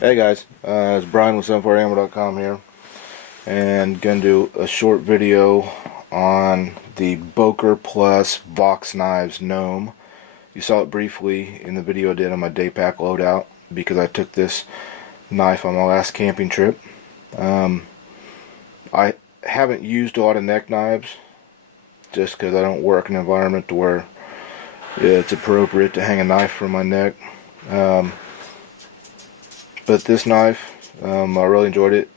Hey guys, it's Brian with sunfireammo.com here, and gonna do a short video on the Boker Plus Vox Knives Gnome. You saw it briefly in the video I did on my day pack loadout because I took this knife on my last camping trip. I haven't used a lot of neck knives just because I don't work in an environment where it's appropriate to hang a knife from my neck. But this knife, I really enjoyed it.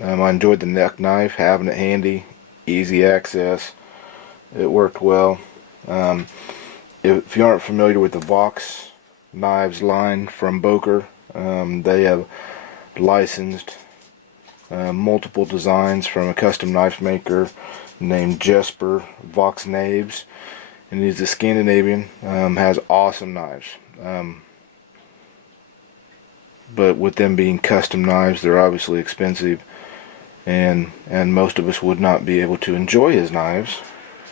I enjoyed the neck knife, having it handy, easy access. It worked well. If you aren't familiar with the Vox Knives line from Boker, they have licensed multiple designs from a custom knife maker named Jesper Vox Knaves, and he's a Scandinavian. Has awesome knives. But with them being custom knives, they're obviously expensive, and most of us would not be able to enjoy his knives,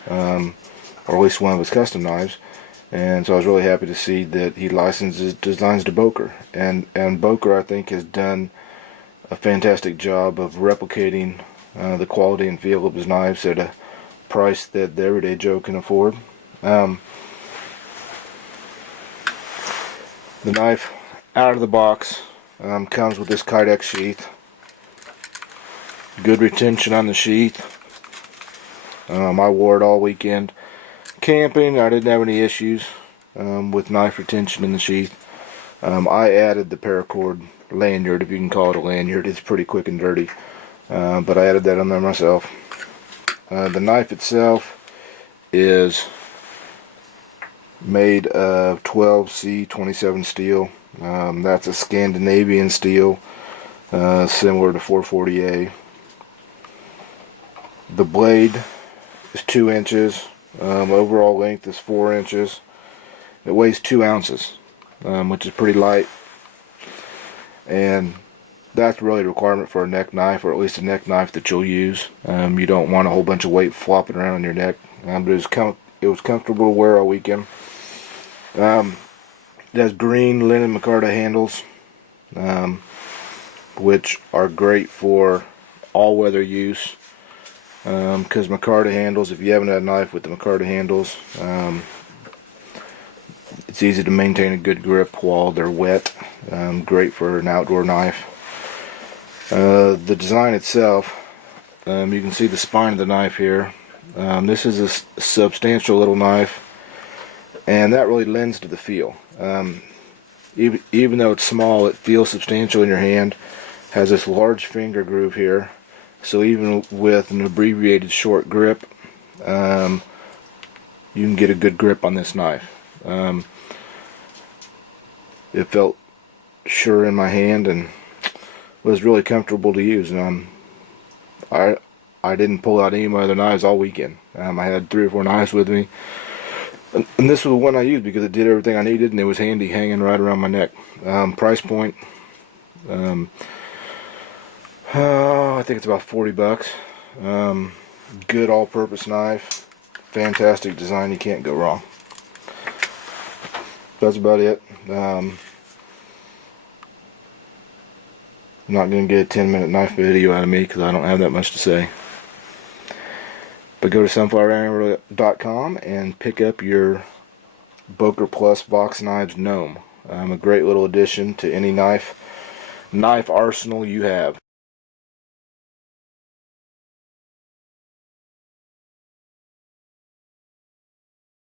or at least one of his custom knives. And so I was really happy to see that he licenses designs to Boker, and Boker, I think, has done a fantastic job of replicating the quality and feel of his knives at a price that the everyday Joe can afford. The knife out of the box comes with this Kydex sheath. Good retention on the sheath. I wore it all weekend camping. I didn't have any issues with knife retention in the sheath. I added the paracord lanyard, if you can call it a lanyard. It's pretty quick and dirty, but I added that on there myself. The knife itself is made of 12C27 steel. That's a Scandinavian steel, similar to 440A. The blade is 2 inches. Overall length is 4 inches. It weighs 2 ounces, which is pretty light. And that's really a requirement for a neck knife, or at least a neck knife that you'll use. You don't want a whole bunch of weight flopping around on your neck. But it was comfortable to wear all weekend. It has green linen micarta handles, which are great for all-weather use, because micarta handles, if you haven't had a knife with the micarta handles, it's easy to maintain a good grip while they're wet. Great for an outdoor knife. The design itself, you can see the spine of the knife here. This is a substantial little knife, and that really lends to the feel. Even though it's small, it feels substantial in your hand. Has this large finger groove here, so even with an abbreviated short grip, you can get a good grip on this knife. It felt sure in my hand and was really comfortable to use. I didn't pull out any of my other knives all weekend. I had 3 or 4 knives with me. And this was the one I used because it did everything I needed, and it was handy hanging right around my neck. Price point, I think it's about 40 bucks. Good all-purpose knife. Fantastic design. You can't go wrong. That's about it. I'm not going to get a 10-minute knife video out of me because I don't have that much to say. But go to sunfireammo.com and pick up your Boker Plus Vox Knives Gnome. A great little addition to any knife arsenal you have.